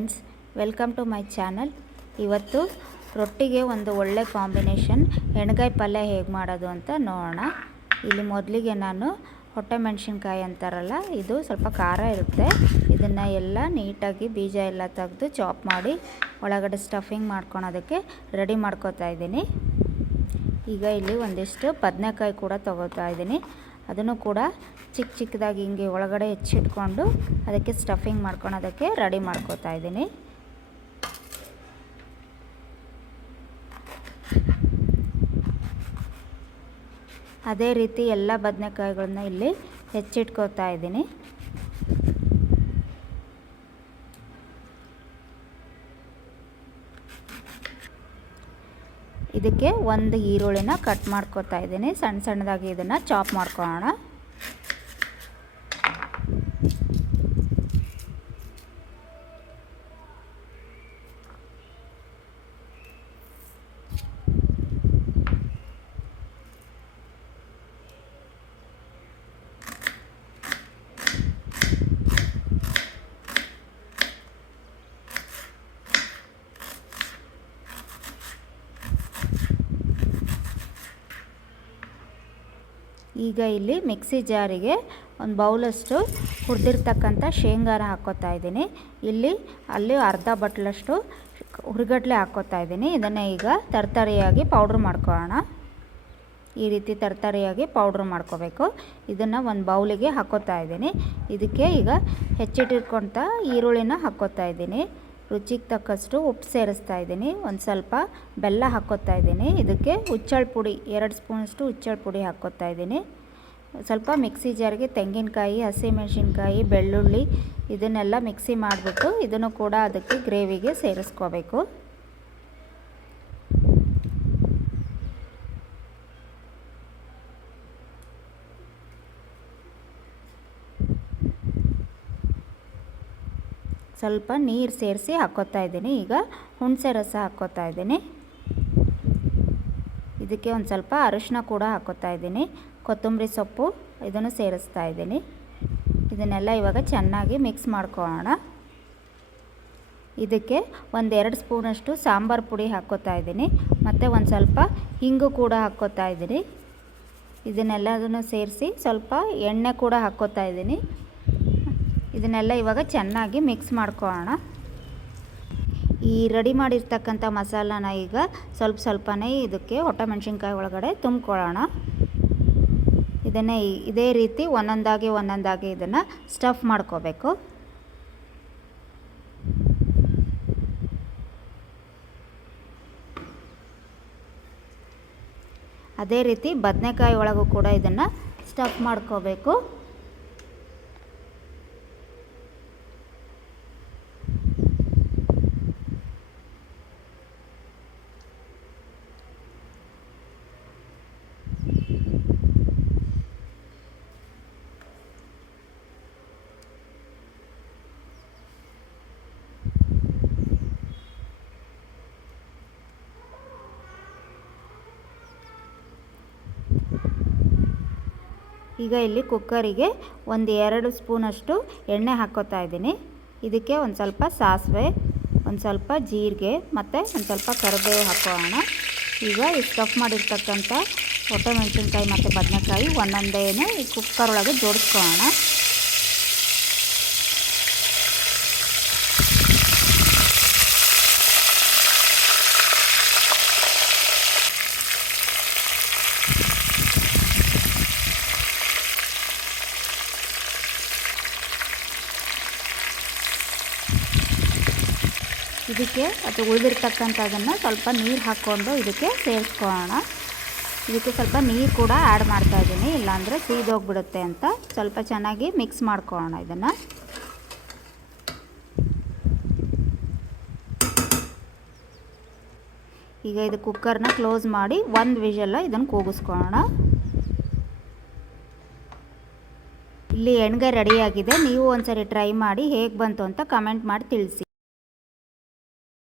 Friends, welcome to my channel. ಇವತ್ತು ರೊಟ್ಟಿಗೆ ಒಂದು ಒಳ್ಳೆ ಕಾಂಬಿನೇಷನ್ ಎಣ್ಗಾಯಿ ಪಲ್ಯ ಹೇಗೆ ಮಾಡೋದು ಅಂತ ನೋಡೋಣ. ಇಲ್ಲಿ ಮೊದಲಿಗೆ ನಾನು ಹೊಟ್ಟೆ ಮೆಣಸಿನ್ಕಾಯಿ ಅಂತಾರಲ್ಲ, ಇದು ಸ್ವಲ್ಪ ಖಾರ ಇರುತ್ತೆ. ಇದನ್ನು ಎಲ್ಲ ನೀಟಾಗಿ ಬೀಜ ಎಲ್ಲ ತೆಗೆದು ಚಾಪ್ ಮಾಡಿ ಒಳಗಡೆ ಸ್ಟಫಿಂಗ್ ಮಾಡ್ಕೊಳೋದಕ್ಕೆ ರೆಡಿ ಮಾಡ್ಕೋತಾ ಇದ್ದೀನಿ. ಈಗ ಇಲ್ಲಿ ಒಂದಿಷ್ಟು ಬದನೆಕಾಯಿ ಕೂಡ ತೊಗೋತಾ ಇದ್ದೀನಿ. ಅದನ್ನು ಕೂಡ ಚಿಕ್ಕ ಚಿಕ್ಕದಾಗಿ ಹಿಂಗೆ ಒಳಗಡೆ ಹೆಚ್ಚಿಟ್ಕೊಂಡು ಅದಕ್ಕೆ ಸ್ಟಫಿಂಗ್ ಮಾಡ್ಕೊಳೋದಕ್ಕೆ ರೆಡಿ ಮಾಡ್ಕೋತಾ ಇದ್ದೀನಿ. ಅದೇ ರೀತಿ ಎಲ್ಲ ಬದನೆಕಾಯಿಗಳನ್ನ ಇಲ್ಲಿ ಹೆಚ್ಚಿಟ್ಕೋತಾ ಇದ್ದೀನಿ. ಇದಕ್ಕೆ ಒಂದು ಈರುಳ್ಳಿನ ಕಟ್ ಮಾಡ್ಕೋತಾ ಇದ್ದೀನಿ. ಸಣ್ಣ ಸಣ್ಣದಾಗಿ ಇದನ್ನು ಚಾಪ್ ಮಾಡ್ಕೊಳ್ಳೋಣ. ಈಗ ಇಲ್ಲಿ ಮಿಕ್ಸಿ ಜಾರಿಗೆ ಒಂದು ಬೌಲಷ್ಟು ಹುರಿದಿರ್ತಕ್ಕಂಥ ಶೇಂಗಾನ ಹಾಕ್ಕೋತಾ ಇದ್ದೀನಿ. ಅಲ್ಲಿ ಅರ್ಧ ಬಟ್ಲಷ್ಟು ಹುರಿಗಡಲೆ ಹಾಕ್ಕೋತಾ ಇದ್ದೀನಿ. ಇದನ್ನು ಈಗ ತರ್ತರಿಯಾಗಿ ಪೌಡ್ರ್ ಮಾಡ್ಕೊಳ್ಳೋಣ. ಈ ರೀತಿ ತರ್ತರಿಯಾಗಿ ಪೌಡ್ರ್ ಮಾಡ್ಕೋಬೇಕು. ಇದನ್ನು ಒಂದು ಬೌಲಿಗೆ ಹಾಕ್ಕೋತಾ ಇದ್ದೀನಿ. ಇದಕ್ಕೆ ಈಗ ಹೆಚ್ಚಿಟ್ಟಿಟ್ಕೊಂತ ಈರುಳ್ಳಿನ ಹಾಕ್ಕೋತಾ ಇದ್ದೀನಿ. ರುಚಿಗೆ ತಕ್ಕಷ್ಟು ಉಪ್ಪು ಸೇರಿಸ್ತಾ ಇದ್ದೀನಿ. ಒಂದು ಸ್ವಲ್ಪ ಬೆಲ್ಲ ಹಾಕ್ಕೋತಾ ಇದ್ದೀನಿ. ಇದಕ್ಕೆ ಹುಚ್ಚಳ ಪುಡಿ 2 ಸ್ಪೂನಷ್ಟು ಹುಚ್ಚಳ ಪುಡಿ ಹಾಕ್ಕೋತಾ ಇದ್ದೀನಿ. ಸ್ವಲ್ಪ ಮಿಕ್ಸಿ ಜಾರಿಗೆ ತೆಂಗಿನಕಾಯಿ, ಹಸಿಮೆಣಸಿನ್ಕಾಯಿ, ಬೆಳ್ಳುಳ್ಳಿ ಇದನ್ನೆಲ್ಲ ಮಿಕ್ಸಿ ಮಾಡಿಬಿಟ್ಟು ಇದನ್ನು ಕೂಡ ಅದಕ್ಕೆ ಗ್ರೇವಿಗೆ ಸೇರಿಸ್ಕೋಬೇಕು. ಸ್ವಲ್ಪ ನೀರು ಸೇರಿಸಿ ಹಾಕ್ಕೋತಾ ಇದ್ದೀನಿ. ಈಗ ಹುಣಸೆ ರಸ ಹಾಕ್ಕೋತಾ ಇದ್ದೀನಿ. ಇದಕ್ಕೆ ಒಂದು ಸ್ವಲ್ಪ ಅರಿಶಿನ ಕೂಡ ಹಾಕ್ಕೋತಾ ಇದ್ದೀನಿ. ಕೊತ್ತಂಬರಿ ಸೊಪ್ಪು ಇದನ್ನು ಸೇರಿಸ್ತಾ ಇದ್ದೀನಿ. ಇದನ್ನೆಲ್ಲ ಇವಾಗ ಚೆನ್ನಾಗಿ ಮಿಕ್ಸ್ ಮಾಡ್ಕೊಳ್ಳೋಣ. ಇದಕ್ಕೆ 1-2 ಸ್ಪೂನಷ್ಟು ಸಾಂಬಾರು ಪುಡಿ ಹಾಕ್ಕೋತಾ ಇದ್ದೀನಿ. ಮತ್ತು ಒಂದು ಸ್ವಲ್ಪ ಹಿಂಗು ಕೂಡ ಹಾಕ್ಕೋತಾ ಇದ್ದೀನಿ. ಇದನ್ನೆಲ್ಲದನ್ನು ಸೇರಿಸಿ ಸ್ವಲ್ಪ ಎಣ್ಣೆ ಕೂಡ ಹಾಕ್ಕೋತಾ ಇದ್ದೀನಿ. ಇದನ್ನೆಲ್ಲ ಇವಾಗ ಚೆನ್ನಾಗಿ ಮಿಕ್ಸ್ ಮಾಡ್ಕೊಳ್ಳೋಣ. ಈ ರೆಡಿ ಮಾಡಿರ್ತಕ್ಕಂಥ ಮಸಾಲಾನ ಈಗ ಸ್ವಲ್ಪನೇ ಇದಕ್ಕೆ ಹೊಟ್ಟೆ ಮೆಣಸಿನ್ಕಾಯಿ ಒಳಗಡೆ ತುಂಬ್ಕೊಳ್ಳೋಣ. ಇದನ್ನೇ ಇದೇ ರೀತಿ ಒಂದೊಂದಾಗಿ ಇದನ್ನು ಸ್ಟಫ್ ಮಾಡ್ಕೋಬೇಕು. ಅದೇ ರೀತಿ ಬದನೆಕಾಯಿ ಒಳಗೂ ಕೂಡ ಇದನ್ನು ಸ್ಟಫ್ ಮಾಡ್ಕೋಬೇಕು. ಈಗ ಇಲ್ಲಿ ಕುಕ್ಕರಿಗೆ 1-2 ಸ್ಪೂನಷ್ಟು ಎಣ್ಣೆ ಹಾಕ್ಕೋತಾ ಇದ್ದೀನಿ. ಇದಕ್ಕೆ ಒಂದು ಸ್ವಲ್ಪ ಸಾಸಿವೆ, ಒಂದು ಸ್ವಲ್ಪ ಜೀರಿಗೆ ಮತ್ತು ಒಂದು ಸ್ವಲ್ಪ ಕರಿಬೇವು ಹಾಕೋಣ. ಈಗ ಈ ಸ್ಟಫ್ ಮಾಡಿರ್ತಕ್ಕಂಥ ಹೊಟ್ಟೆ ಮೆಣಸಿನ್ಕಾಯಿ ಮತ್ತು ಬದನೆಕಾಯಿ ಒಂದೊಂದೇನೆ ಈ ಕುಕ್ಕರ್ ಒಳಗೆ ಜೋಡಿಸ್ಕೊಳ್ಳೋಣ. ಇದಕ್ಕೆ ಅದು ಉಳಿದಿರ್ತಕ್ಕಂಥದ್ದನ್ನು ಸ್ವಲ್ಪ ನೀರು ಹಾಕ್ಕೊಂಡು ಇದಕ್ಕೆ ಸೇರಿಸ್ಕೊಳ್ಳೋಣ. ಇದಕ್ಕೆ ಸ್ವಲ್ಪ ನೀರು ಕೂಡ ಆ್ಯಡ್ ಮಾಡ್ತಾಯಿದ್ದೀನಿ, ಇಲ್ಲಾಂದರೆ ಸೀದೋಗಿಬಿಡುತ್ತೆ ಅಂತ. ಸ್ವಲ್ಪ ಚೆನ್ನಾಗಿ ಮಿಕ್ಸ್ ಮಾಡ್ಕೊಳ್ಳೋಣ ಇದನ್ನು. ಈಗ ಇದು ಕುಕ್ಕರ್ನ ಕ್ಲೋಸ್ ಮಾಡಿ 1 ವಿಷಲ್ ಇದನ್ನು ಕೂಗಿಸ್ಕೊಳ್ಳೋಣ. ಇಲ್ಲಿ ಎಣ್ಗಾಯಿ ರೆಡಿಯಾಗಿದೆ. ನೀವು ಒಂದ್ಸರಿ ಟ್ರೈ ಮಾಡಿ ಹೇಗೆ ಬಂತು ಅಂತ ಕಮೆಂಟ್ ಮಾಡಿ ತಿಳಿಸಿ.